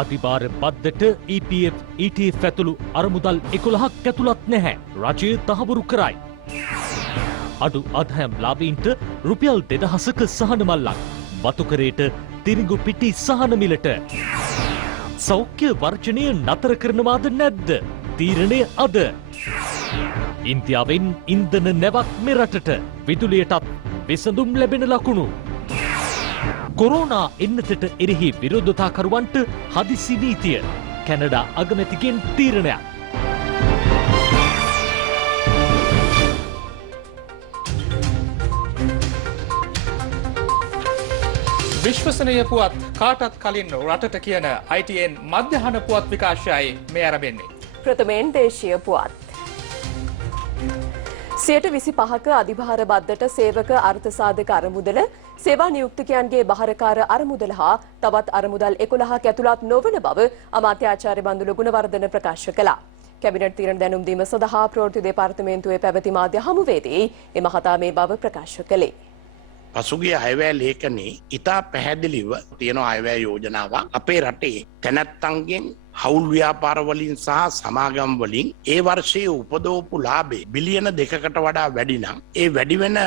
අතිභාර බද්දට EPF ETF ඇතුළු අරමුදල් 11ක් ඇතුළත් නැහැ. රජය තහවුරු කරයි. අඩු ආදායම් ලාභීන්ට රුපියල් 2000ක සහන මල්ලක්. වතුකරේට තිරිඟු පිටි සහන මිලට. සෞඛ්‍ය වර්ජනය නතර කරනවාද නැද්ද? තීරණය අද. ඉන්දියාවෙන් ඉන්ධන නැවක් මෙරටට. විදුලියටත් විසඳුම් ලැබෙන ලකුණු. කොරෝනා එන්නතට එරෙහි විරෝධතාකරුවන්ට හදිසි නීතිය. කැනඩා අගමැතිගෙන් තීරණයක්. විශ්වසනීය පුවත් කාටත් කලින් රටට කියන ITN මධ්‍යහන පුවත් විකාශයයි මේ ආරම්භෙන්නේ. ප්‍රථමයෙන් දේශීය පුවත්. 25% අධිභාර බද්දට සේවක අර්ථසාධක අරමුදල, සේවා නියුක්තිකයන්ගේ බහරකාර අරමුදල හා තවත් අරමුදල් 11ක් ඇතුළත් නොවන බව අමාත්‍ය ආචාර්ය බන්දුල ගුණවර්ධන ප්‍රකාශ කළා. කැබිනට් තීරණ දැනුම් දීම සඳහා ප්‍රවෘත්ති දෙපාර්තමේන්තුවේ පැවති මාධ්‍ය හමුවේදී එම මහතා මේ බව ප්‍රකාශ කළේ. පසුගිය අයවැය ලේඛනයේ ඉතා පැහැදිලිව තියෙන අයවැය යෝජනාවක් අපේ රටේ තැනැත්තන්ගෙන් හවුල් ව්‍යාපාර වලින් සහ සමාගම් වලින් ඒ වර්ෂයේ උපදවපු ලාභය බිලියන 2කට වඩා වැඩි නම් ඒ වැඩි වෙන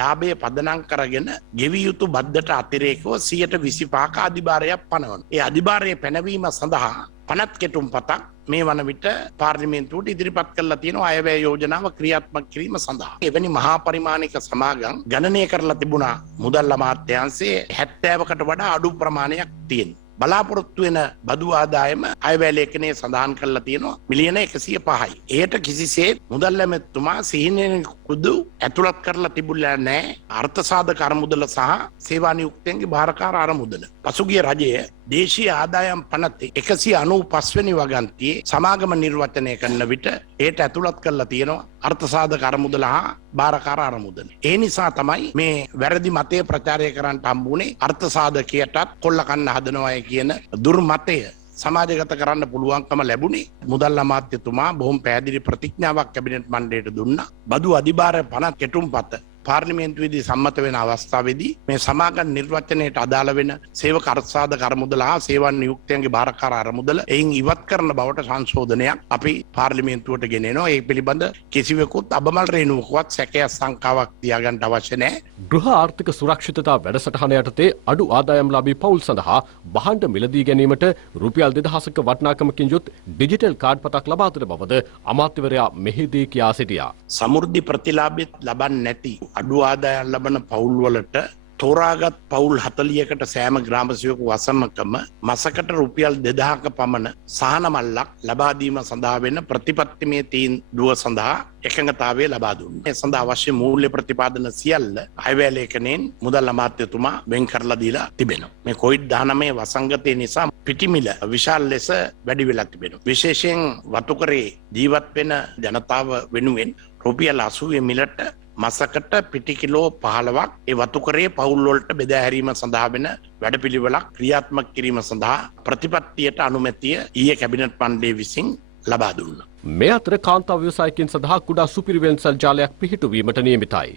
ලාභය පදනම් කරගෙන ගෙවිය යුතු බද්දට අතිරේකව 125ක අධිභාරයක් පනවනවා. ඒ අධිභාරය පැනවීම සඳහා පනත් කෙටුම්පතක් මේ වන විට පාර්ලිමේන්තුවට ඉදිරිපත් කරලා තියෙනවා අයවැය යෝජනාව ක්‍රියාත්මක කිරීම සඳහා. එවැනි මහා පරිමාණික සමාගම් ගණනය කරලා තිබුණා මුදල් අමාත්‍යාංශයේ 70කට වඩා අඩු ප්‍රමාණයක් තියෙනවා. බලාපොරොත්තු වෙන බදු ආදායම අයවැය ලේඛනයේ සඳහන් කරලා තියෙනවා මිලියන 105යි. එයට කිසිසේත් මුදල් ඇමතුමා සිහිනෙන් කුදු ඇතුළත් කරලා තිබුණා නැහැ. අර්ථසාධක අරමුදල සහ සේවා නියුක්තයන්ගේ බාරකාර අරමුදල. පසුගිය රජයේ දේශීය ආදායම් පනතේ 195 වෙනි වගන්තියේ සමාගම නිර්වචනය කරන විට ඒට ඇතුළත් කරලා තියෙනවා අර්ථසාධක අරමුදල හා බාරකාර අරමුදල. ඒ නිසා තමයි මේ වැරදි මතය ප්‍රචාරය කරන්න හම්බුනේ අර්ථසාධකයටත් කොල්ල කන්න හදනවා කියන දුර්මතය සමාජගත කරන්න පුළුවන්කම ලැබුණේ මුදල් අමාත්‍යතුමා බොහොම පැහැදිලි ප්‍රතිඥාවක් කැබිනට් මණ්ඩලයට දුන්නා. බදු අධිභාර පනත් කෙටුම්පත පාර්ලිමේන්තුවේදී සම්මත වෙන අවස්ථාවේදී මේ සමාගම් නිර්වචනයට අදාළ වෙන සේවක අර්ථසාධක අරමුදල හා සේවා නියුක්තයන්ගේ බාරකාර අරමුදල එයින් ඉවත් කරන බවට සංශෝධනයක් අපි පාර්ලිමේන්තුවට ගෙනෙනවා. ඒ පිළිබඳ කිසිවෙකුත් අබමල් රේණුවකවත් සැකයක් සංකාවක් තියාගන්න අවශ්‍ය නැහැ. ගෘහ ආර්ථික සුරක්ෂිතතා වැඩසටහන යටතේ අඩු ආදායම්ලාභී පවුල් සඳහා භාණ්ඩ මිලදී ගැනීමට රුපියල් 2000ක වටිනාකමකින් යුත් ඩිජිටල් කාඩ් පතක් ලබා දෙන බවද අමාත්‍යවරයා මෙහිදී කියා සිටියා. සමෘද්ධි ප්‍රතිලාභෙත් ලබන්නේ නැති අඩු ආදායම් ලබන පවුල් වලට තෝරාගත් පවුල් 40කට සෑම ග්‍රාම සේවක වසමකම මාසකට රුපියල් 2000ක පමණ සහන මල්ලක් ලබා දීම සඳහා වෙන ප්‍රතිපත්තිමය තීන්දුව සඳහා එකඟතාවය ලබා දුන්නා. ඒ සඳහා අවශ්‍ය මූල්‍ය ප්‍රතිපාදන සියල්ල අයවැය ලේඛනයෙන් මුදල් අමාත්‍යතුමා වෙන් කරලා දීලා තිබෙනවා. මේ COVID-19 වසංගතය නිසා පිටිමිල විශාල ලෙස වැඩි වෙලා තිබෙනවා. විශේෂයෙන් වතුකරේ ජීවත් වෙන ජනතාව වෙනුවෙන් රුපියල් 80 මිලට මසකට පිටි කිලෝ 15ක් ඒ වතුකරේ පවුල් වලට බෙදා හැරීම සඳහා වෙන වැඩපිළිවෙලක් ක්‍රියාත්මක කිරීම සඳහා ප්‍රතිපත්තියට අනුමැතිය ඊයේ කැබිනට් මණ්ඩලය විසින් ලබා දුන්නා. මේ අතර කාන්තා ව්‍යවසායකින් සඳහා කුඩා සුපිරිවෙන්සල් ජාලයක් පිහිටුවීමට නියමිතයි.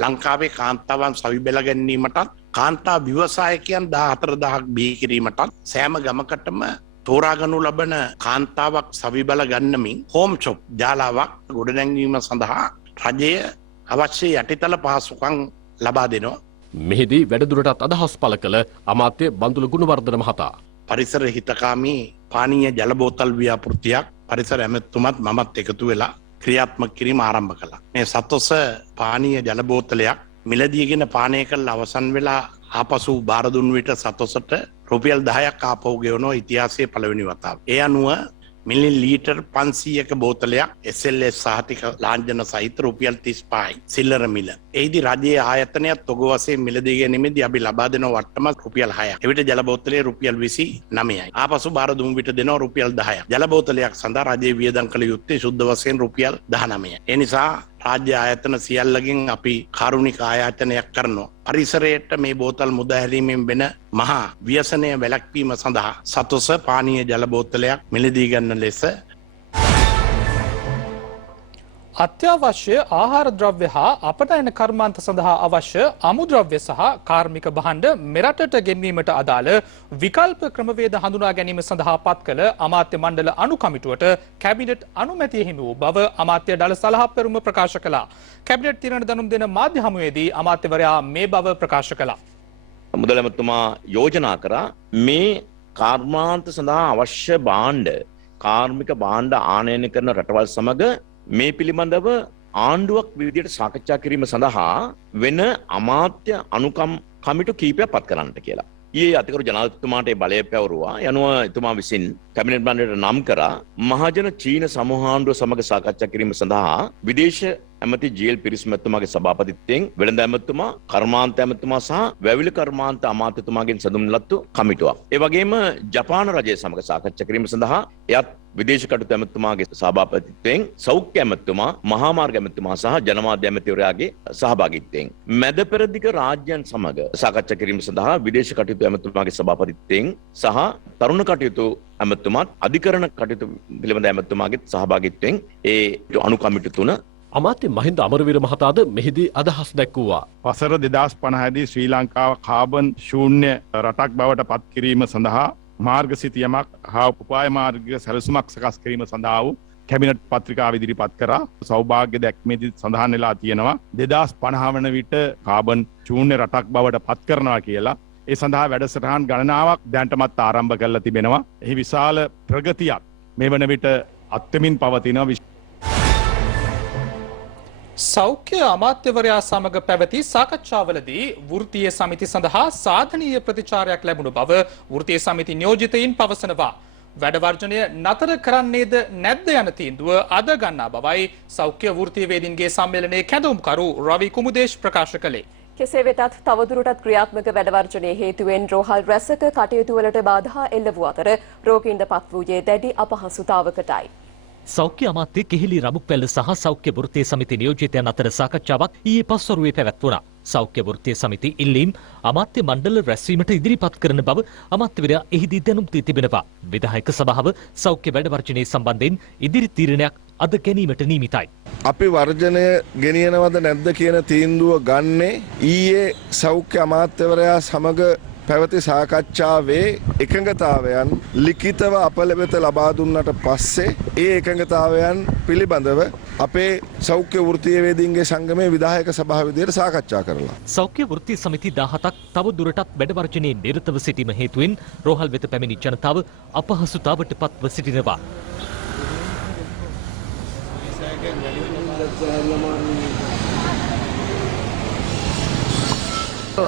ලංකාවේ කාන්තාවන් සවි බැල ගැනීමටත් කාන්තා ව්‍යවසායකයන් 14000ක් බිහි කිරීමටත් සෑම ගමකටම තෝරාගනු ලබන කාන්තාවක් සවි බල ගන්නමින් හෝම් ෂොප් ජාලාවක් ගොඩනැංවීම සඳහා රජය අවශ්‍ය යටිතල පහසුකම් ලබා දෙනවා. මෙහිදී වැඩදුරටත් අදහස් පළ කළ අමාත්‍ය බන්දුල ගුණවර්ධන මහතා. පරිසර හිතකාමී පානීය ජල බෝතල් ව්‍යාපෘතියක් පරිසර ඇමතුමත් මමත් එකතු වෙලා ක්‍රියාත්මක කිරීම ආරම්භ කළා. මේ සතොස පානීය ජල බෝතලයක් මිලදීගෙන පානය කළ අවසන් වෙලා ආපසු බාර දුන් විට සතොසට රුපියල් 10ක් ආපහු ගෙවනවා ඉතිහාසයේ පළවෙනි වතාව. ඒ අනුව මිලි ලීටර් 500ක බෝතලයක් SLS සහතික ලාංඡන සහිත රුපියල් 35යි සිල්ලර මිල. එහිදී රජයේ ආයතනයත් තොග වශයෙන් මිලදී ගැනීමේදී අපි ලබා දෙන වට්ටම රුපියල් 6ක්. එවිට ජල බෝතලයේ රුපියල් 29යි. ආපසු බාර දුන් විට දෙනවා රුපියල් 10ක්. ජල බෝතලයක් සඳහා රජයේ වියදම් කළ යුත්තේ සුද්ධ වශයෙන් රුපියල් 19යි. ඒ නිසා රාජ්‍ය ආයතන සියල්ලකින් අපි කාරුණික ආයාචනයක් කරනවා. පරිසරයට මේ බෝතල් මුදහැරීමෙන් වෙන මහා ව්‍යසනය වැළැක්වීම සඳහා සතොස පානීය ජල බෝතලයක් මිලදී ගන්න ලෙස අත්‍යවශ්‍ය ආහාර ද්‍රව්‍ය හා අපනයන කර්මාන්ත සඳහා අවශ්‍ය අමුද්‍රව්‍ය සහ කාර්මික භාණ්ඩ මෙරටට ගෙන්වීමට අදාළ විකල්ප ක්‍රමවේද හඳුනා ගැනීම සඳහා පත් කළ අමාත්‍ය මණ්ඩල අනු කමිටුවට කැබිනට් අනුමැතිය හිමි වූ බව අමාත්‍ය ඩල සලහප්පෙරුම ප්‍රකාශ කළා. කැබිනට් තීරණ දැනුම් දෙන මාධ්‍ය හමුවේදී අමාත්‍යවරයා මේ බව ප්‍රකාශ කළා. මුදල ඇමතුමා යෝජනා කරා මේ කර්මාන්ත සඳහා අවශ්‍ය භාණ්ඩ කාර්මික භාණ්ඩ ආනයනය කරන රටවල් සමග මේ පිළිබඳව ආණ්ඩුවක් විදියට සාකච්ඡා කිරීම සඳහා වෙන අමාත්‍ය අනුකම් කමිටු කීපයක් පත් කරන්නට කියලා. ඊයේ අතිගරු ජනාධිපතිතුමාට ඒ බලය පැවරුවා. යනුව එතුමා විසින් කැබිනට් මණ්ඩලයට නම් කරා මහජන චීන සමූහාණ්ඩුව සමග සාකච්ඡා කිරීම සඳහා විදේශ ඇමති ජීල් පිරිස් මැතිතුමාගේ සභාපතිත්වයෙන් වෙළඳ ඇමතුමා, කර්මාන්ත ඇමතුමා සහ වැවිලි කර්මාන්ත අමාත්‍යතුමාගෙන් සැදුම් ලත්තු කමිටුවක්. ඒ වගේම ජපාන රජය සමග සාකච්ඡා කිරීම සඳහා එයත් විදේශ කටයුතු ඇමතුමාගේ සභාපතිත්වයෙන් සෞඛ්‍ය ඇමතුමා, මහා මාර්ග ඇමතුමා සහ ජනමාධ්‍ය ඇමතිවරයාගේ සහභාගීත්වයෙන් මැද පෙරදිග රාජ්‍යයන් සමග සාකච්ඡා කිරීම සඳහා විදේශ කටයුතු ඇමතුමාගේ සභාපතිත්වයෙන් සහ තරුණ කටයුතු ඇමතුමාත් අධිකරණ කටයුතු පිළිබඳ ඇමතුමාගේ සහභාගීත්වයෙන් ඒ අනු කමිටු තුන අමාත්‍ය මහින්ද අමරවීර මහතාද මෙහිදී අදහස් දැක්වුවා. වසර 2050දී ශ්‍රී ලංකාව කාබන් ශූන්‍ය රටක් බවට පත් කිරීම සඳහා මාර්ග සිතියමක් හා උපාය මාර්ග සැලසුමක් සකස් කිරීම සඳහා වූ කැබිනට් පත්‍රිකාව ඉදිරිපත් කරා. සෞභාග්‍ය දැක්මේදී සඳහන් වෙලා තියෙනවා 2050 වන විට කාබන් ශූන්‍ය රටක් බවට පත් කරනවා කියලා. ඒ සඳහා වැඩසටහන් ගණනාවක් දැනටමත් ආරම්භ කරලා තිබෙනවා. එහි විශාල ප්‍රගතියක් මේ වන විට අත්දැමින් පවතිනවා. සෞඛ්‍ය අමාත්‍යවරයා සමග පැවති සාකච්ඡාවලදී වෘත්තීය සමිති සඳහා සාධනීය ප්‍රතිචාරයක් ලැබුණු බව වෘත්තීය සමිති නියෝජිතයින් පවසනවා. වැඩ වර්ජනය නතර කරන්නේද නැද්ද යන තීන්දුව අද ගන්නා බවයි සෞඛ්‍ය වෘත්තීය වේදින්ගේ සම්මේලනයේ කැඳවුම්කරු රවි කුමුදේශ් ප්‍රකාශ කළේ. කෙසේ වෙතත් තවදුරටත් ක්‍රියාත්මක වැඩවර්ජනයේ හේතුවෙන් රෝහල් රැසක කටයුතු වලට බාධා එල්ල වූ අතර රෝගීන්ට පත් වූයේ දැඩි අපහසුතාවකටයි. සෞඛ්‍ය අමාත්‍ය කෙහෙලි රමුක්පැල්ල සහ සෞඛ්‍ය වෘත්තීය සමිති නියෝජිතයන් අතර සාකච්ඡාවක් ඊයේ පස්වරුවේ පැවැත්වුණා. සෞඛ්‍ය වෘත්තීය සමිති ඉල්ලීම් අමාත්‍ය මණ්ඩල රැස්වීමට ඉදිරිපත් කරන බව අමාත්‍යවරයා එහිදී දැනුම් දී තිබෙනවා. විධායක සභාව සෞඛ්‍ය වැඩවර්ජනයේ සම්බන්ධයෙන් ඉදිරි තීරණයක් අද ගැනීමට නියමිතයි. අපි වර්ජනය ගෙනියනවද නැද්ද කියන තීන්දුව ගන්නේ ඊයේ සෞඛ්‍ය අමාත්‍යවරයා සමග පැවති සාකච්ඡාවේ එකඟතාවයන් ලිඛිතව අප වෙත ලබා දුන්නට පස්සේ ඒ එකඟතාවයන් පිළිබඳව අපේ සෞඛ්‍ය වෘත්තීය වේදීන්ගේ සංගමයේ විධායක සභාව විදිහට සාකච්ඡා කරලා සෞඛ්‍ය වෘත්තීය සමිති 17ක් තව දුරටත් වැඩ වර්ජනයේ නිරතව සිටීම හේතුවෙන් රෝහල් වෙත පැමිණි ජනතාව අපහසුතාවට පත්ව සිටිනවා.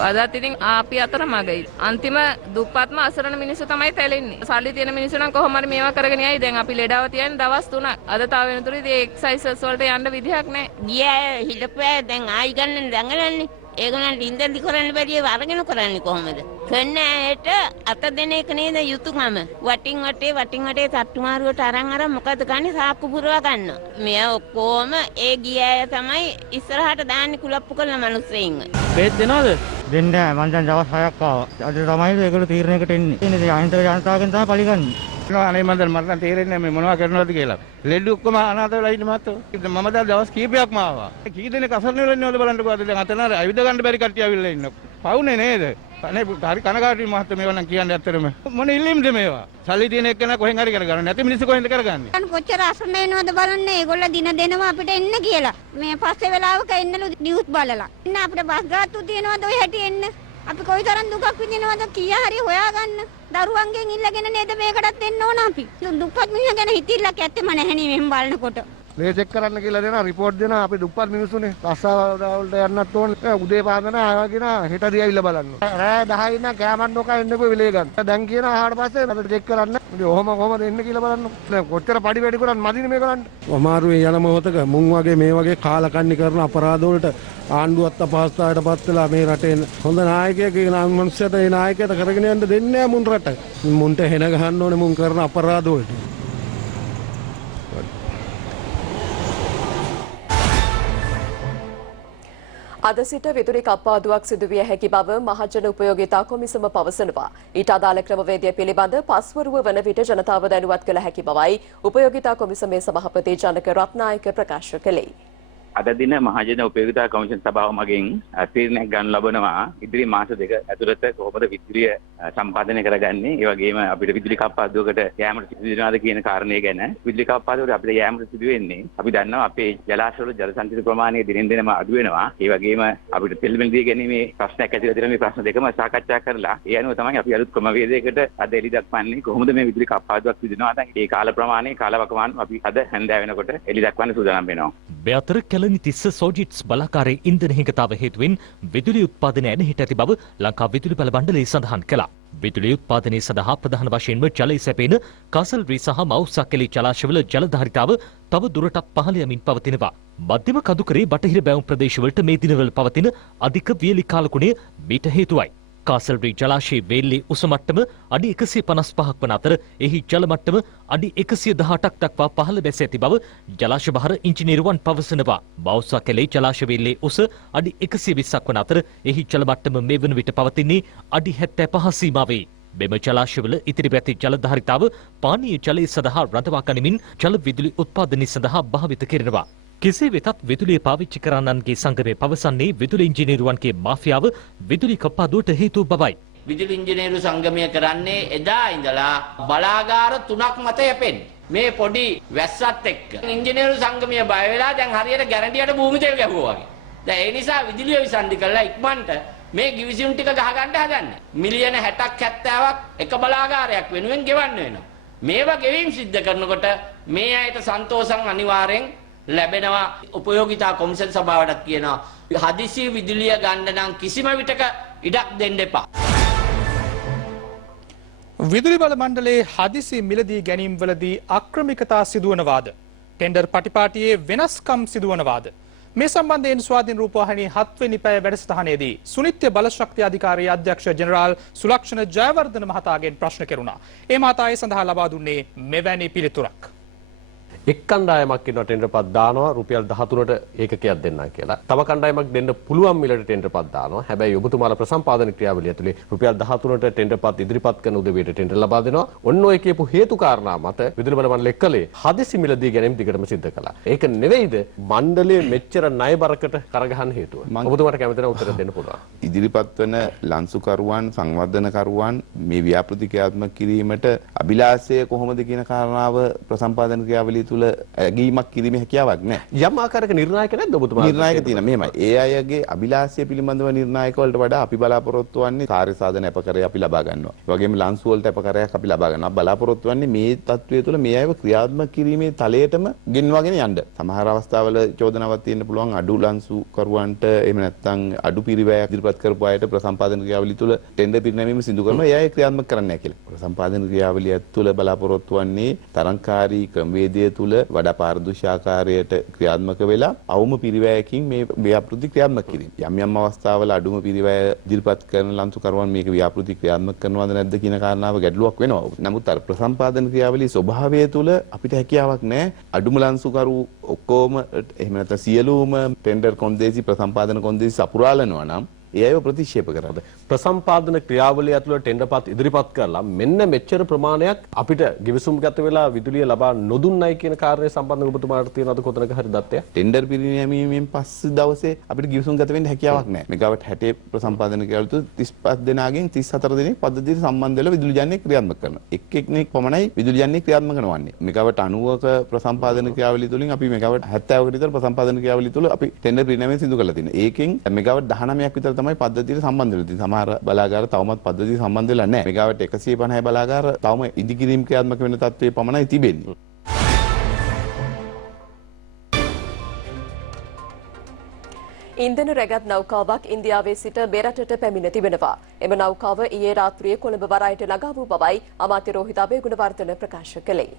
අදත් ඉතින් අපි අතර මගයි. අන්තිම දුප්පත්ම අසරණ මිනිස්සු තමයි තැලෙන්නේ. සල්ලි තියෙන මිනිස්සු නම් කොහොම හරි මේවා කරගෙන යයි. දැන් අපි ලෙඩාව තියන්නේ දවස් 3ක්. අද තව වෙනතුරු ඉතින් එක්සයිසස් වලට යන්න විදිහක් නැහැ. ගියා හිටපෑ දැන් ආයි ගන්න දඟලන්නේ. ඒගොල්ලන්ට ඉන්දලි කරන්න බැරිය අරගෙන කරන්නේ කොහොමද? කන්න ඇයට අත දෙන එක නේද යුතුයකම. වටින් වටේ තට්ටු මාරුවට අරන් මොකද ගන්නේ සාක්කු පුරව ගන්න. මෙය ඔක්කොම ඒ ගියාය තමයි ඉස්සරහට දාන්නේ කුලප්පු කරන මිනිස්සෙයින්. බෙහෙත් දෙනවද? දෙන්නේ නැහැ. මං දැන් දවස් 6ක් ආවා. අද තමයි ඒගොල්ලෝ තීරණයකට එන්නේ. ඉතින් අහිංසක ජනතාවගෙන් තමයි පරිගන්නේ. අනේ මම දැන් මට තේරෙන්නේ නැහැ මේ මොනවා කරනවද කියලා. ලෙඩ ඔක්කොම අනාථ වෙලා ඉන්න මාතෝ. මම දැන් දවස් කීපයක්ම ආවා. කී දෙනෙක් අසරණ වෙලා ඉන්නවද බලන්නකෝ. අද දැන් අතන අවිද ගන්න බැරි කට්ටිය ආවිල්ලා ඉන්නවා. පවුනේ නේද? අනේ හරි කනගාටුයි මහත්තයා මේවා නම් කියන්නේ ඇත්තටම. මොන ඉල්ලීම්ද මේවා? සල්ලි තියෙන එක්කන කොහෙන් හරි කරගන්න. නැති මිනිස්සු කොහෙන්ද කරගන්නේ? අන්න කොච්චර අසරණ වෙනවද බලන්න. ඒගොල්ලෝ දින දෙනවා අපිට එන්න කියලා. මේ පස්සේ වෙලාවක එන්නලු නිවුස් බලලා. ඉන්න අපිට බස් ගාත්තු තියෙනවද ඔය හැටි එන්න? අපි කොයිතරම් දුකක් විඳිනවද කීයා හරි හොයාගන්න. දරුවන්ගෙන් ඉල්ලගෙන නේද මේකටත් එන්න ඕන අපි. දුප්පත් මිනිහා ගැන හිතිල්ලක් ඇත්තෙම නැහැ නේ මෙහෙම බලනකොට. මේ චෙක් කරන්න කියලා දෙනවා රිපෝට් දෙනවා අපි දුප්පත් මිනිස්සුනේ. රස්සාව වලට යන්නත් ඕනේ. උදේ පාන්දර ආවගෙන හෙටදී ඇවිල්ලා බලන්න. රෑ 10 ඉන්න කෑමක් නොකා එන්නකෝ විලේ ගන්න. දැන් කියන ආහාර පස්සේ අපිට චෙක් කරන්න. ඉතින් ඔහොම කොහමද එන්න කියලා බලන්න. දැන් කොච්චර පඩි වැඩි කරන් මදිනේ මේ කරන්න. අමාරුවේ යන මොහොතක මුන් වගේ මේ වගේ කාලකන්ණි කරන අපරාධ වලට ආණ්ඩුවත් අපහසුතාවයට පත් වෙලා මේ රටේ හොඳ නායකයෙක් මනුස්සයට ඒ නායකයට කරගෙන යන්න දෙන්නේ නැහැ මුන් රට. මුන්ට හෙන ගහන්න ඕනේ මුන් කරන අපරාධ වලට. අද සිට විදුලි කප්පාදුවක් සිදුවිය හැකි බව මහජන උපයෝගිතා කොමිසම පවසනවා. ඊට අදාළ ක්‍රමවේදය පිළිබඳ පස්වරුව වන විට ජනතාව දැනුවත් කළ හැකි බවයි උපයෝගිතා කොමිසමේ සභාපති ජනක රත්නායක ප්‍රකාශ කළේ. අද දින මහජන උපයෝගිතා කමිෂන් සභාව මගින් තීරණයක් ගන්න ලබනවා ඉදිරි මාස දෙක ඇතුළත කොහොමද විදුලිය සම්පාදනය කරගන්නේ, ඒ වගේම අපිට විදුලි කප්පාදුවකට යෑමට සිදු වෙනවාද කියන කාරණය ගැන. විදුලි කප්පාදුවකට අපිට යෑමට සිදු වෙන්නේ අපි දන්නවා අපේ ජලාශවල ජල සංචිත ප්‍රමාණය දිනෙන් දිනම අඩු වෙනවා. ඒ වගේම අපිට තෙල් මිලදී ගැනීමේ ප්‍රශ්නයක් ඇතිලා තියෙනවා. මේ ප්‍රශ්න දෙකම සාකච්ඡා කරලා ඒ අනුව තමයි අපි අලුත් ක්‍රමවේදයකට අද එළි දක්වන්නේ කොහොමද මේ විදුලි කප්පාදුවක් සිදුනවාද. ඒ කාල ප්‍රමාණය කාලවකවාන අපි අද හැන්දෑව වෙනකොට එළි දක්වන්න සූදානම් වෙනවා. මේ අතර කැලණිතිස්ස සෝජිට්ස් බලාකාරයේ ඉන්ධන හිඟතාව හේතුවෙන් විදුලි උත්පාදනය ඇනහිට ඇති බව ලංකා විදුලි බල මණ්ඩලය සඳහන් කළා. විදුලි උත්පාදනය සඳහා ප්‍රධාන වශයෙන්ම ජලය සැපෙන කසල්රි සහ මවුසක්කලි ජලාශවල ජල ධාරිතාව තව දුරටත් පහළ යමින් පවතිනවා. මධ්‍යම කඳුකරේ බටහිර බැවුම් ප්‍රදේශවලට මේ දිනවල පවතින අධික වියලි කාලකුණය මීට හේතුවයි. කාසල්රි ජලාශයේ වේල්ලේ උස මට්ටම අඩි 155ක් වන අතර එහි ජල මට්ටම අඩි 118ක් දක්වා පහළ බැස ඇති බව ජලාශ බහර ඉංජිනේරුවන් පවසනවා. බෞසකලේ ජලාශ වේල්ලේ උස අඩි 120ක් වන අතර එහි ජල මට්ටම මේ වන විට පවතින්නේ අඩි 75 සීමාවේ. මෙම ජලාශවල ඉතිරි පැති ජල ධාරිතාව පානීය ජලය සඳහා රඳවා ගනිමින් ජල විදුලි උත්පාදනය සඳහා භාවිත කෙරෙනවා. කෙසේ වෙතත් විදුලිය පාවිච්චි කරන්නන්ගේ සංගමය පවසන්නේ විදුලි ඉංජිනේරුවන්ගේ මාෆියාව විදුලි කප්පාදුවට හේතු බවයි. විදුලි ඉංජිනේරු සංගමය කරන්නේ එදා ඉඳලා බලාගාර 3ක් මත යැපෙන්නේ. මේ පොඩි වැස්සත් එක්ක ඉංජිනේරු සංගමය බය වෙලා දැන් හරියට ගැරන්ටියට භූමි තෙල් ගැහුවා වගේ. දැන් ඒ නිසා විදුලිය විසන්ධි කළා ඉක්මනට මේ ගිවිසුම් ටික ගහගන්න හදන්නේ. මිලියන 60ක් 70ක් එක බලාගාරයක් වෙනුවෙන් ගෙවන්න වෙනවා. මේවා ගෙවීම් සිද්ධ කරනකොට මේ අයට සන්තෝෂම් අනිවාර්යෙන් ලැබෙනවා. උපයෝගිතා කොමිෂන් සභාවටත් කියනවා හදිසි විදුලිය ගන්න නම් කිසිම විටක ඉඩක් දෙන්න එපා. විදුලි බල මණ්ඩලයේ හදිසි මිලදී ගැනීම්වලදී අක්‍රමිකතා සිදුවනවාද? ටෙන්ඩර් පටිපාටියේ වෙනස්කම් සිදුවනවාද? මේ සම්බන්ධයෙන් ස්වාධීන රූපවාහිනී 7 වෙනි පැය වැඩසටහනේදී සුනිත්‍ය බලශක්ති අධිකාරියේ අධ්‍යක්ෂ ජෙනරාල් සුලක්ෂණ ජයවර්ධන මහතාගෙන් ප්‍රශ්න කෙරුණා. ඒ මහතා ඒ සඳහා ලබා දුන්නේ මෙවැනි පිළිතුරක්. එක් කණ්ඩායමක් ඉන්නවා ටෙන්ඩර් පත් දානවා රුපියල් 13ට ඒකකයක් දෙන්නම් කියලා. තව කණ්ඩායමක් දෙන්න පුළුවන් මිලට ටෙන්ඩර් පත් දානවා. හැබැයි ඔබතුමාලා ප්‍රසම්පාදන ක්‍රියාවලිය ඇතුලේ රුපියල් 13ට ටෙන්ඩර් පත් ඉදිරිපත් කරන උදවියට ටෙන්ඩර් ලබා දෙනවා. ඔන්න ඔය කියපු හේතු කාරණා මත විදුලි බල මණ්ඩලය කළේ හදිසි මිලදී ගැනීම දිගටම සිද්ධ කළා. ඒක නෙවෙයිද මණ්ඩලයේ මෙච්චර ණයබරකට කරගහන්න හේතුව? ඔබතුමාට කැමති නම් උත්තර දෙන්න පුළුවන්. ඉදිරිපත් වන ලන්සුකරුවන් සංවර්ධනකරුවන් මේ ව්‍යාපෘති ක්‍රියාත්මක කිරීමට අභිලාෂය කොහොමද කියන කාරණාව ප්‍රසම්පාදන ක්‍රියාවලිය තුල ඇගීමක් කිරීමේ හැකියාවක් නැහැ. යම් ආකාරයක නිර්ණායක නැද්ද ඔබතුමා? නිර්ණායක තියෙනවා. මෙහෙමයි. ඒ අයගේ අභිලාෂය පිළිබඳව නිර්ණායක වලට වඩා අපි බලාපොරොත්තු වෙන්නේ කාර්ය සාධන අපකරය අපි ලබා ගන්නවා. ඒ වගේම ලන්සු වලට අපකරයක් අපි ලබා ගන්නවා. බලාපොරොත්තු වෙන්නේ මේ තත්ත්වය තුළ මේ අයව ක්‍රියාත්මක කිරීමේ තලයටම ගෙන්වාගෙන යන්න. සමහර අවස්ථාවල චෝදනාවක් තියෙන්න පුළුවන් අඩු ලන්සු කරුවන්ට එහෙම නැත්නම් අඩු පිරිවැයක් ඉදිරිපත් කරපු අයට ප්‍රසම්පාදන ක්‍රියාවලිය තුළ ටෙන්ඩර් පිරිනැමීම සිදු කරනවා. ඒ අය ක්‍රියාත්මක කරන්නේ නැහැ කියලා. ප්‍රසම්පාදන ක්‍රියාවලිය තුළ බලාපොරොත්තු වෙන්නේ තරංකාරී ක්‍රමවේදය තුළ වඩා පාරදර්ශී ආකාරයට ක්‍රියාත්මක වෙලා අවම පිරිවැයකින් මේ ව්‍යාපෘති ක්‍රියාත්මක කිරීම. යම් යම් අවස්ථාවල අඩුම පිරිවැය ඉදිරිපත් කරන ලන්සුකරුවන් මේක ව්‍යාපෘති ක්‍රියාත්මක කරනවද නැද්ද කියන කාරණාව ගැටලුවක් වෙනවා. නමුත් අර ප්‍රසම්පාදන ක්‍රියාවලියේ ස්වභාවය තුළ අපිට හැකියාවක් නැහැ. අඩුම ලන්සුකරු ඔක්කොම එහෙම නැත්නම් සියලුම ටෙන්ඩර් කොන්දේසි ප්‍රසම්පාදන කොන්දේසි සපුරාලනවා නම් ඒ අයව ප්‍රතික්ෂේප කරනවා. ප්‍රසම්පාදන ක්‍රියාවලිය ඇතුළත ටෙන්ඩර් පත් ඉදිරිපත් කරලා මෙන්න මෙච්චර ප්‍රමාණයක් අපිට ගිවිසුම් ගත වෙලා විදුලිය ලබා නොදුන්නයි කියන කාරණේ සම්බන්ධව ඔබතුමාට තියෙනවද කොතනක හරි දත්තයක්? ටෙන්ඩර් පිරිනැමීමෙන් පස්සේ දවසේ අපිට ගිවිසුම් ගත වෙන්න හැකියාවක් නැහැ. මෙගාවට් 60 ප්‍රසම්පාදන ක්‍රියාවලිය තුළ 35 දෙනාගෙන් 34 දෙනෙක් පද්ධතියට සම්බන්ධ වෙලා විදුලි ජානය ක්‍රියාත්මක කරනවා. එක්කෙනෙක් පමණයි විදුලි ජානය ක්‍රියාත්මක කරනවන්නේ. මෙගාවට් 90ක ප්‍රසම්පාදන ක්‍රියාවලිය තුළින් අපි මෙගාවට් 70කට විතර ප්‍රසම්පාදන ක්‍රියාවලිය තුළ අපි ටෙන්ඩර් පිරිනැමීම සිදු කරලා තියෙනවා. ඒකෙන් මෙගාවට් 19ක් විතර තමයි පද්ධතියට සම්බන්ධ වෙලා තියෙන්නේ. සමහර බලාගාර තවමත් පද්ධතියට සම්බන්ධ වෙලා නැහැ. මෙගාවට් 150 බලාගාර තවම ඉදිකිරීම් ක්‍රියාත්මක වෙන තත්ත්වයේ පමණයි තිබෙන්නේ. ඉන්ධන රැගත් නෞකාවක් ඉන්දියාවේ සිට මෙරටට පැමිණ තිබෙනවා. එම නෞකාව ඊයේ රාත්‍රියේ කොළඹ වරායට ළඟා වූ බවයි අමාත්‍ය රෝහිත අබේගුණවර්ධන ප්‍රකාශ කළේ.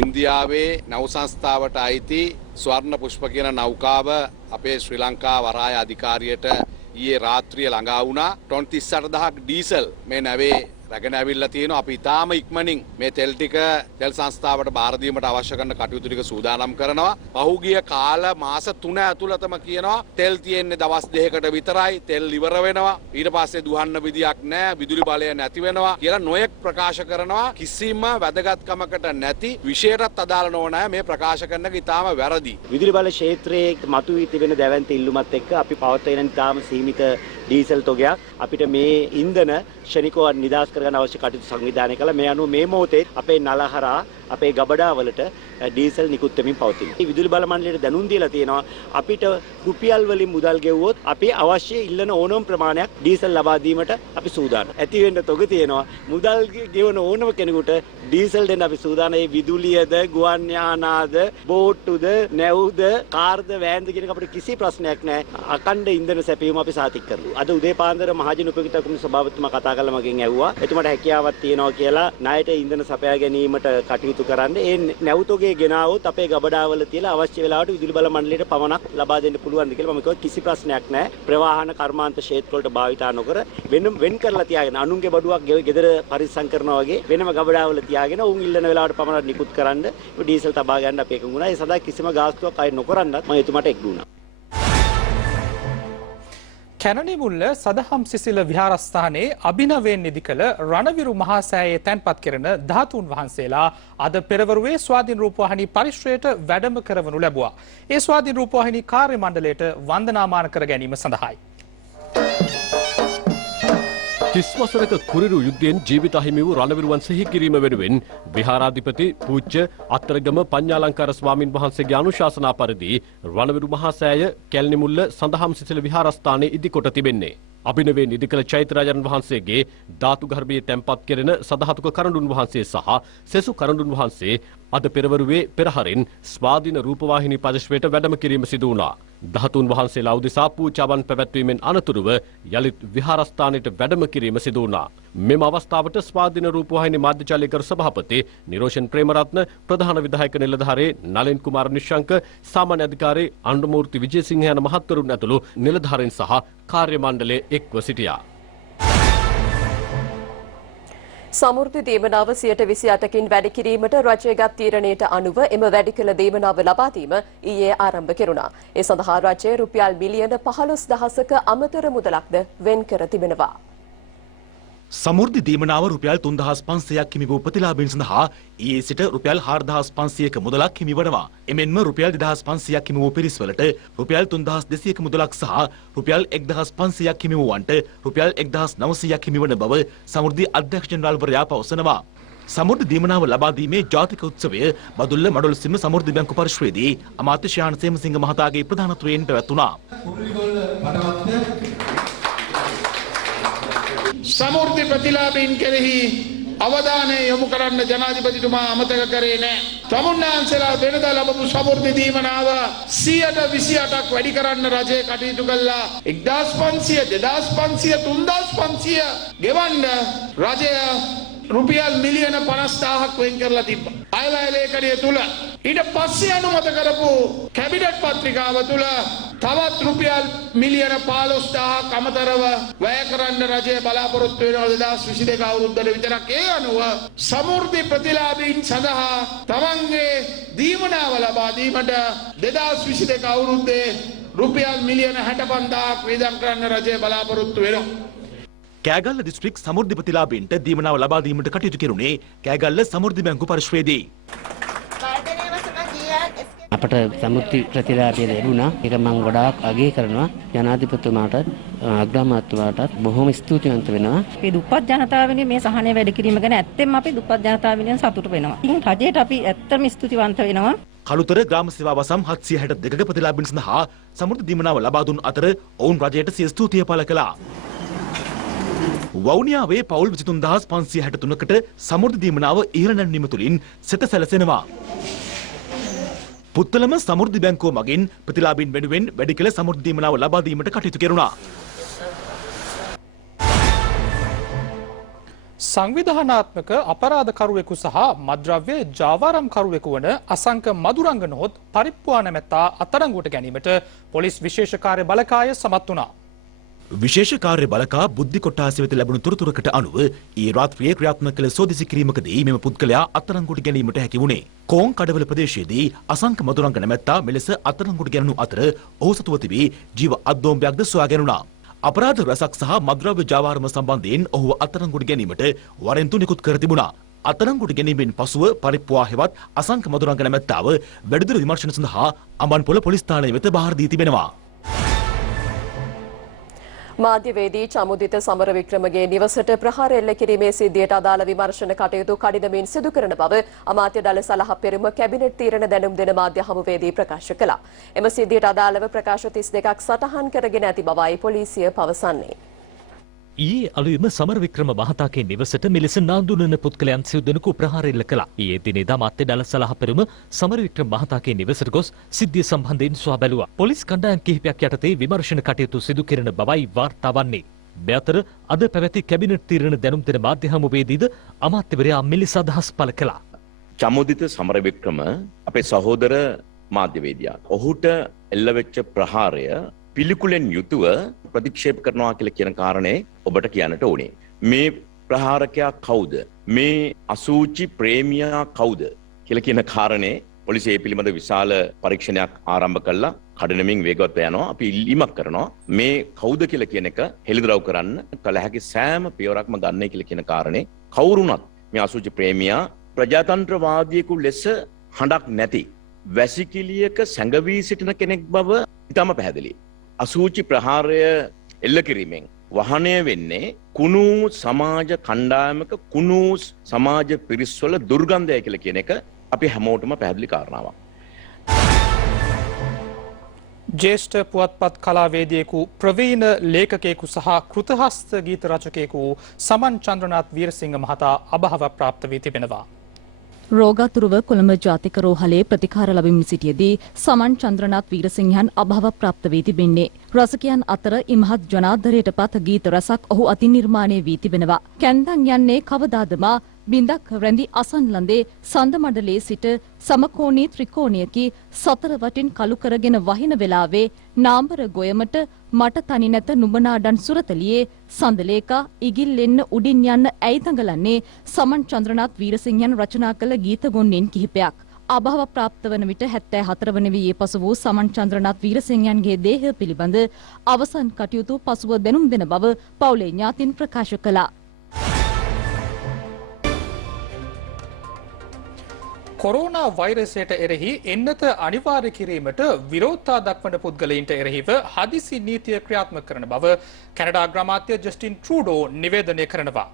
ඉන්දියාවේ නව සංස්ථාවට අයිති ස්වර්ණ පුෂ්ප කියන නෞකාව අපේ ශ්‍රී ලංකා වරාය අධිකාරියට ඊයේ රාත්‍රිය ළඟා වුණා. ටොන් 38000ක් ඩීසල් මේ නැවේ රැගෙන ඇවිල්ලා තියෙනවා. අපි ඊටාම ඉක්මනින් මේ තෙල් ටික තෙල් සංස්ථාවට බාර දීමට අවශ්‍ය කරන කටයුතු ටික සූදානම් කරනවා. පහුගිය කාල මාස 3 ඇතුළතම කියනවා තෙල් තියෙන්නේ දවස් 2කට විතරයි. තෙල් ඉවර වෙනවා. ඊට පස්සේ දුහන්න විදියක් නැහැ. විදුලි බලය නැති වෙනවා කියලා නොයෙක් ප්‍රකාශ කරනවා. කිසිම වැදගත්කමකට නැති විශේෂයටත් අදාළ නොවන මේ ප්‍රකාශ කරන එක ඊටාම වැරදි. විදුලි බල ක්ෂේත්‍රයේ මතුවී තිබෙන දැවැන්ත ඉල්ලුමත් එක්ක අපි පවත්වන ඊටාම සීමිත ඩීසල් තොගයක් අපිට මේ ඉන්ධන ක්ෂණිකව නිදාස් කරගන්න අවශ්‍ය කටයුතු සංවිධානය කළා. මේ අනුව මේ මොහොතේ අපේ නලහරා අපේ ගබඩාවලට ඩීසල් නිකුත් වෙමින් පවතිනවා. මේ විදුලි බල මණ්ඩලයට දැනුම් දීලා තියෙනවා අපිට රුපියල් වලින් මුදල් ගෙවුවොත් අපි අවශ්‍ය ඉල්ලන ඕනම ප්‍රමාණයක් ඩීසල් ලබා දීමට අපි සූදානම්. ඇති වෙන්න තොග තියෙනවා. මුදල් ගෙවන ඕනම කෙනෙකුට ඩීසල් දෙන්න අපි සූදානම්. මේ විදුලියද, ගුවන් යානාද, බෝට්ටුද, නැවුද, කාර්ද, වෑන්ද කියන එක අපිට කිසි ප්‍රශ්නයක් නැහැ. අකණ්ඩ ඉන්ධන සැපයීම අපි සාතික කරනවා. අද උදේ පාන්දර මහජන උපයෝගිතා කුමරු සභාපතිතුමා කතා කළා මගෙන් ඇහුවා. එතුමාට හැකියාවක් තියෙනවා කියලා ණයට ඉන්ධන සපයා ගැනීමට කටයුතු කරන්න. ඒ නැවුතෝගේ ගෙනාවොත් අපේ ගබඩාවල තියලා අවශ්‍ය වෙලාවට විදුලි බල මණ්ඩලයට පමණක් ලබා දෙන්න පුළුවන්ද කියලා මම කිව්වා කිසි ප්‍රශ්නයක් නැහැ. ප්‍රවාහන කර්මාන්ත ක්ෂේත්‍ර වලට භාවිතා නොකර වෙන් කරලා තියාගෙන අනුන්ගේ බඩුවක් ගෙදර පරිස්සම් කරනවා වගේ වෙනම ගබඩාවල තියාගෙන උන් ඉල්ලන වෙලාවට පමණක් නිකුත් කරන්න ඩීසල් තබා ගන්න අපි එකඟ වුණා. ඒ සඳහා කිසිම ගාස්තුවක් අය නොකරන්නත් මම එතුමාට එක් දුන්නා. කැනනි මුල්ල සදහම් සිසිල විහාරස්ථානයේ අභිනවයෙන් නිදි කළ රණවිරු මහා සෑයේ තැන්පත් කෙරෙන ධාතුන් වහන්සේලා අද පෙරවරුවේ ස්වාධීන රූපවාහිනී පරිශ්‍රයට වැඩම කරවනු ලැබුවා. ඒ ස්වාධීන රූපවාහිනී කාර්ය මණ්ඩලයට වන්දනාමාන කර ගැනීම සඳහායි. 30 වසරක කුරිරු යුද්ධයෙන් ජීවිත අහිමි වූ රණවිරුවන් සිහි කිරීම වෙනුවෙන් විහාරාධිපති පූජ්‍ය අත්තරගම පඤ්ඤාලංකාර ස්වාමින් වහන්සේගේ අනුශාසනා පරිදි රණවිරු මහා සෑය කැලණිමුල්ල සඳහම් සිසිල විහාරස්ථානයේ ඉදිකොට තිබෙන්නේ. අභිනවයෙන් ඉදිකළ චෛත්‍යරාජන් වහන්සේගේ ධාතු ගර්භයේ තැන්පත් කෙරෙන සදහතුක කරඬුන් වහන්සේ සහ සෙසු කරඬුන් වහන්සේ අද පෙරවරුවේ පෙරහරින් ස්වාධීන රූපවාහිනී පරිශ්‍රයට වැඩම කිරීම සිදු වුණා. ධාතුන් වහන්සේලා උදෙසා පූජාවන් පැවැත්වීමෙන් අනතුරුව යලිත් විහාරස්ථානයට වැඩම කිරීම සිදු වුණා. මෙම අවස්ථාවට ස්වාධීන රූපවාහිනී මාධ්‍යජාලයකර සභාපති නිරෝෂන් ප්‍රේමරත්න, ප්‍රධාන විධායක නිලධාරී නලින් කුමාර නිශ්ශංක, සාමාන්‍ය අධිකාරී අනුමූර්ති විජේසිංහ යන මහත්වරුන් ඇතුළු නිලධාරීන් සහ කාර්ය මණ්ඩලයේ එක්ව සිටියා. සමෘද්ධි දේවනාව 28%කින් වැඩි කිරීමට රජයගත් තීරණයට අනුව එම වැඩි කළ දේවනාව ලබා දීම ඊයේ ආරම්භ කෙරුණා. ඒ සඳහා රජය රුපියල් මිලියන 15,000ක අමතර මුදලක්ද වෙන් කර තිබෙනවා. සමෘද්ධි දීමනාව රුපියල් 3,500ක් හිමි වූ ප්‍රතිලාභීන් සඳහා ඊයේ සිට රුපියල් 4,500ක මුදලක් හිමි වනවා. එමෙන්ම රුපියල් 2,500ක් හිමි වූ පිරිස්වලට රුපියල් 3,200ක මුදලක් සහ රුපියල් 1,500ක් හිමි වූවන්ට රුපියල් 1,900ක් හිමි වන බව සමෘද්ධි අධ්‍යක්ෂ ජනරාල්වරයා පවසනවා. සමෘද්ධි දීමනාව ලබා දීමේ ජාතික උත්සවය බදුල්ල මඩොල්සිම සමෘද්ධි බැංකු පරිශ්‍රයේදී අමාත්‍ය ශාන් සේමසිංහ මහතාගේ ප්‍රධානත්වයෙන් පැවැත්වුණා. සමෘද්ධි ප්‍රතිලාභීන් කෙරෙහි අවධානය යොමු කරන්න ජනාධිපතිතුමා අමතක කරේ නැහැ. තමුන්නාන්සලා වෙනදා ලැබපු සමෘද්ධි දීමනාව 128ක් වැඩි කරන්න රජය කටයුතු කළා. 1,500, 2,500, 3,500 ගෙවන්න රජය රුපියල් මිලියන 50,000ක් වෙන් කරලා තිබ්බා. අයවැය ලේඛනය තුල ඊට පස්සේ අනුමත කරපු කැබිනට් පත්‍රිකාව තුල තවත් රුපියල් මිලියන 15,000ක් අමතරව වැය කරන්න රජය බලාපොරොත්තු වෙනවා 2022 අවුරුද්දට විතරක්. ඒ අනුව සමෘද්ධි ප්‍රතිලාභීන් සඳහා තමන්ගේ දීමනාව ලබා දීමට 2022 අවුරුද්දේ රුපියල් මිලියන 65,000ක් වියදම් කරන්න රජය බලාපොරොත්තු වෙනවා. කෑගල්ල දිස්ත්‍රික් සමෘද්ධි ප්‍රතිලාභීන්ට දීමනාව ලබා දීමට කටයුතු කෙරුණේ කෑගල්ල සමෘද්ධි බැංකු පරිශ්‍රයේදී. අපට සමෘද්ධි ප්‍රතිලාභය ලැබුණා. ඒක මම ගොඩාක් අගය කරනවා. ජනාධිපතිතුමාට අග්‍රාමාත්‍යවරයාට බොහොම ස්තුතිවන්ත වෙනවා. මේ දුප්පත් ජනතාව වෙනුවෙන් මේ සහනය වැඩි කිරීම ගැන ඇත්තෙන්ම අපි දුප්පත් ජනතාව වෙනුවෙන් සතුටු වෙනවා. ඉතින් රජයට අපි ඇත්තම ස්තුතිවන්ත වෙනවා. කළුතර ග්‍රාම සේවා වසම් 762ක ප්‍රතිලාභීන් සඳහා සමෘද්ධි දීමනාව ලබා දුන් අතර ඔවුන් රජයට සිය ස්තුතිය පළ කළා. වවුනියාවේ පවුල් 23,563කට සමෘද්ධි දීමනාව ඉහළ නැන්වීම තුළින් සෙත සැලසෙනවා. පුත්තලම සමෘද්ධි බැංකුව මගින් ප්‍රතිලාභීන් වෙනුවෙන් වැඩි කළ සමෘද්ධි දීමනාව ලබා දීමට කටයුතු කෙරුණා. සංවිධානාත්මක අපරාධකරුවෙකු සහ මද්‍රව්‍ය ජාවාරම්කරුවෙකු වන අසංක විශේෂ කාර්ය බලකා බුද්ධි කොට්ටාස වෙත ලැබුණු තොරතුරකට අනුව ඊ රාත්‍රියේ ක්‍රියාත්මක කළ සෝදිසි කිරීමකදී මෙම පුද්ගලයා අත්අඩංගුවට ගැනීමට හැකි වුණේ. කෝන් කඩවල ප්‍රදේශයේදී අසංක මදුරංග නැමැත්තා මෙලෙස අත්අඩංගුවට ගැනුණු අතර ඔහු සතුව තිබී ජීව අද්දෝම්බයක්ද සොයා ගැනුණා. අපරාධ රැසක් සහ මද්‍රව්‍ය ජාවාරම සම්බන්ධයෙන් ඔහුව අත්අඩංගුවට ගැනීමට වරෙන්තු නිකුත් කර තිබුණා. අත්අඩංගුවට ගැනීමෙන් පසුව පරිප්පුවා හෙවත් අසංක මදුරංග නැමැත්තාව වැඩිදුර විමර්ශන සඳහා අඹන්පොළ පොලිස් ස්ථානය වෙත බාර දී තිබෙනවා. මාධ්‍යවේදී චමුදිත සමරවික්‍රමගේ නිවසට ප්‍රහාර එල්ල කිරීමේ සිද්ධියට අදාළ විමර්ශන කටයුතු කඩිනමින් සිදු කරන බව අමාත්‍ය ඩල සලහ පෙරුම කැබිනට් තීරණ දැනුම් දෙන මාධ්‍ය හමුවේදී ප්‍රකාශ කළා. එම සිද්ධියට අදාළව ප්‍රකාශ 32ක් සටහන් කරගෙන ඇති බවයි පොලිසිය පවසන්නේ. ඊයේ අලුයම සමරවික්‍රම මහතාගේ නිවසට මෙලෙස නාඳුනන පුද්ගලයන් සිව් දෙනෙකු ප්‍රහාර එල්ල කළා. ඊයේ දිනේදා මාත්‍ය ඩල සලහ පෙරුම සමරවික්‍රම මහතාගේ නිවසට ගොස් සිද්ධිය සම්බන්ධයෙන් සොයා බැලුවා. පොලිස් කණ්ඩායම් කිහිපයක් යටතේ විමර්ශන කටයුතු සිදු කෙරෙන බවයි වාර්තා වන්නේ. මේ අතර අද පැවති කැබිනට් තීරණ දැනුම් දෙන මාධ්‍ය හමුවේදීද අමාත්‍යවරයා මෙලෙස අදහස් පළ කළා. චමුදිත සමරවික්‍රම අපේ සහෝදර මාධ්‍යවේදියා. ඔහුට එල්ල වෙච්ච ප්‍රහාරය පිළිකුලෙන් යුතුව ප්‍රතික්ෂේප කරනවා කියලා කියන කාරණේ ඔබට කියන්නට ඕනේ. මේ ප්‍රහාරකයා කවුද? මේ අසූචි ප්‍රේමියා කවුද? කියලා කියන කාරණේ පොලිසිය පිළිබඳ විශාල පරීක්ෂණයක් ආරම්භ කළා. කඩනමින් වේගවත් යනවා. අපි ඉල්ලීමක් කරනවා මේ කවුද කියලා කියන එක හෙළිදරව් කරන්න කල හැකි සෑම පියවරක්ම ගන්නයි කියලා කියන කාරණේ කවුරුණත් මේ අසූචි ප්‍රේමියා ප්‍රජාතන්ත්‍රවාදියෙකු ලෙස හඬක් නැති වැසිකිළියක සැඟවී සිටින කෙනෙක් බව ඉතාම පැහැදිලියි. අසූචි ප්‍රහාරය එල්ල කිරීමෙන් වහනය වෙන්නේ කුණු සමාජ කණ්ඩායමක කුණු සමාජ පිරිස්වල දුර්ගන්ධය කියලා කියන එක අපි හැමෝටම පැහැදිලි කාරණාවක්. ජේෂ්ඨ පුවත්පත් කලාවේදියෙකු ප්‍රවීණ ලේඛකයෙකු සහ කෘතහස්ත ගීත රචකයෙකු සමන් චන්ද්‍රනාත් වීරසිංහ මහතා අභාව ප්‍රාප්ත වී තිබෙනවා. රෝගාතුරව කොළඹ ජාතික රෝහලේ ප්‍රතිකාර ලබමින් සිටියේදී සමන් චන්ද්‍රනාත් වීරසිංහයන් අභාව ප්‍රාප්ත වී තිබෙන්නේ. රසිකයන් අතර ඉමහත් ජනාදරයට පත් ගීත රසක් ඔහු අතින් නිර්මාණය වී තිබෙනවා. කැන්දන් යන්නේ කවදාදමා බින්දක් රැඳි අසන් ලඳේ සඳ මඩලේ සිට සමකෝණී ත්‍රිකෝණයකි සතර වටින් කළු කරගෙන වහින වෙලාවේ නාම්බර ගොයමට මට තනි නැත නුඹනාඩන් සුරතලියේ සඳලේකා ඉගිල්ලෙන්න උඩින් යන්න ඇයි දඟලන්නේ සමන් චන්ද්‍රනාත් වීරසිංහයන් රචනා කළ ගීත ගොන්නෙන් කිහිපයක්. අභාව ප්‍රාප්ත වන විට 74 වන වියේ පසු වූ සමන් චන්ද්‍රනාත් වීරසිංහයන්ගේ දේහය පිළිබඳ අවසන් කටයුතු පසුව දැනුම් දෙන බව පවුලේ ඥාතින් ප්‍රකාශ කළා. කොරෝනා වෛරසයට එරෙහි එන්නත අනිවාර්ය කිරීමට විරෝධතා දක්වන පුද්ගලයින්ට එරෙහිව හදිසි නීතිය ක්‍රියාත්මක කරන බව කැනඩා අග්‍රාමාත්‍ය ජස්ටින් ට්‍රූඩෝ නිවේදනය කරනවා.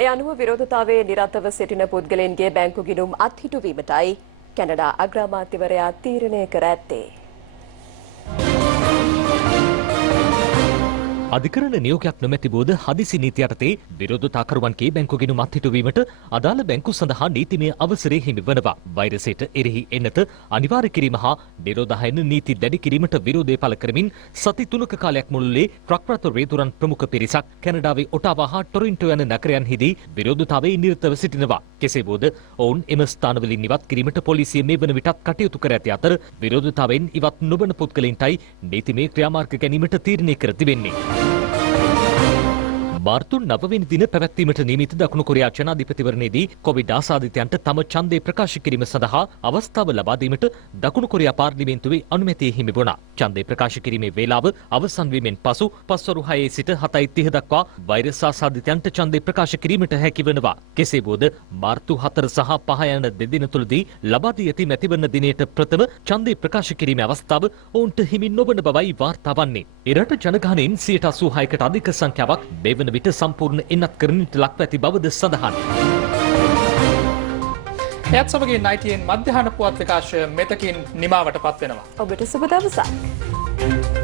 ඒ අනුව විරෝධතාවයේ නිරතව සිටින පුද්ගලයන්ගේ බැංකු ගිණුම් අත්හිටුවීමටයි කැනඩා අග්‍රාමාත්‍යවරයා තීරණය කර ඇත්තේ. අධිකරණ නියෝගයක් නොමැති බෝධ හදිසි නීති යටතේ විරෝධතාකරුවන්ගේ බැංකු ගිණුම් අත්හිටුවීමට අදාළ බැංකු සඳහා නීතිමය අවසරය හිමි වනවා. වෛරසයට එරෙහි එන්නත අනිවාර්ය කිරීම හා නිරෝධායන නීති දැඩි කිරීමට විරෝධය පළ කරමින් සති 3ක කාලයක් මුළුල්ලේ ට්‍රක් රථ රේදුරන් ප්‍රමුඛ පිරිසක් කැනඩාවේ ඔටාවා හා ටොරින්ටෝ යන නගරයන්හිදී විරෝධතාවයේ නිරතව සිටිනවා. කෙසේ බෝධ ඔවුන් එම ස්ථානවලින් ඉවත් කිරීමට පොලිසිය මේ වන විටත් කටයුතු කර ඇති අතර විරෝධතාවයෙන් ඉවත් නොවන පුද්ගලයින්ටයි නීතිමය ක්‍රියාමාර්ග ගැනීමට තීරණය කර තිබෙන්නේ. මාර්තු 9 වෙනි දින පැවැත්වීමට නියමිත දකුණු කොරියා ජනාධිපතිවරණයේදී කොවිඩ් ආසාදිතයන්ට තම ඡන්දය ප්‍රකාශ කිරීම සඳහා අවස්ථාව ලබා දීමට දකුණු කොරියා පාර්ලිමේන්තුවේ අනුමැතිය හිමි වුණා. ඡන්දය ප්‍රකාශ කිරීමේ වේලාව අවසන් වීමෙන් පසු පස්වරු 6 සිට 7:30 දක්වා වෛරස් ආසාදිතයන්ට ඡන්දය ප්‍රකාශ කිරීමට හැකි වෙනවා. කෙසේ වුවද මාර්තු 4 සහ 5 යන දෙදින තුලදී ලබා දී ඇති මැතිවරණ දිනයට ප්‍රථම ඡන්දය ප්‍රකාශ කිරීමේ අවස්ථාව ඔවුන්ට හිමි නොවන බවයි වාර්තා වන්නේ. එරට ජනගහනයෙන් 86%කට අධික සංඛ්‍යාවක් බෙවන විට සම්පූර්ණ එන්නත් කරන්නට ලක්ව ඇති බවද සඳහන්. එයත් සමගින් 19 මධ්‍යහන පුවත් විකාශය මෙතකින් නිමාවට පත් වෙනවා. ඔබට සුබ දවසක්.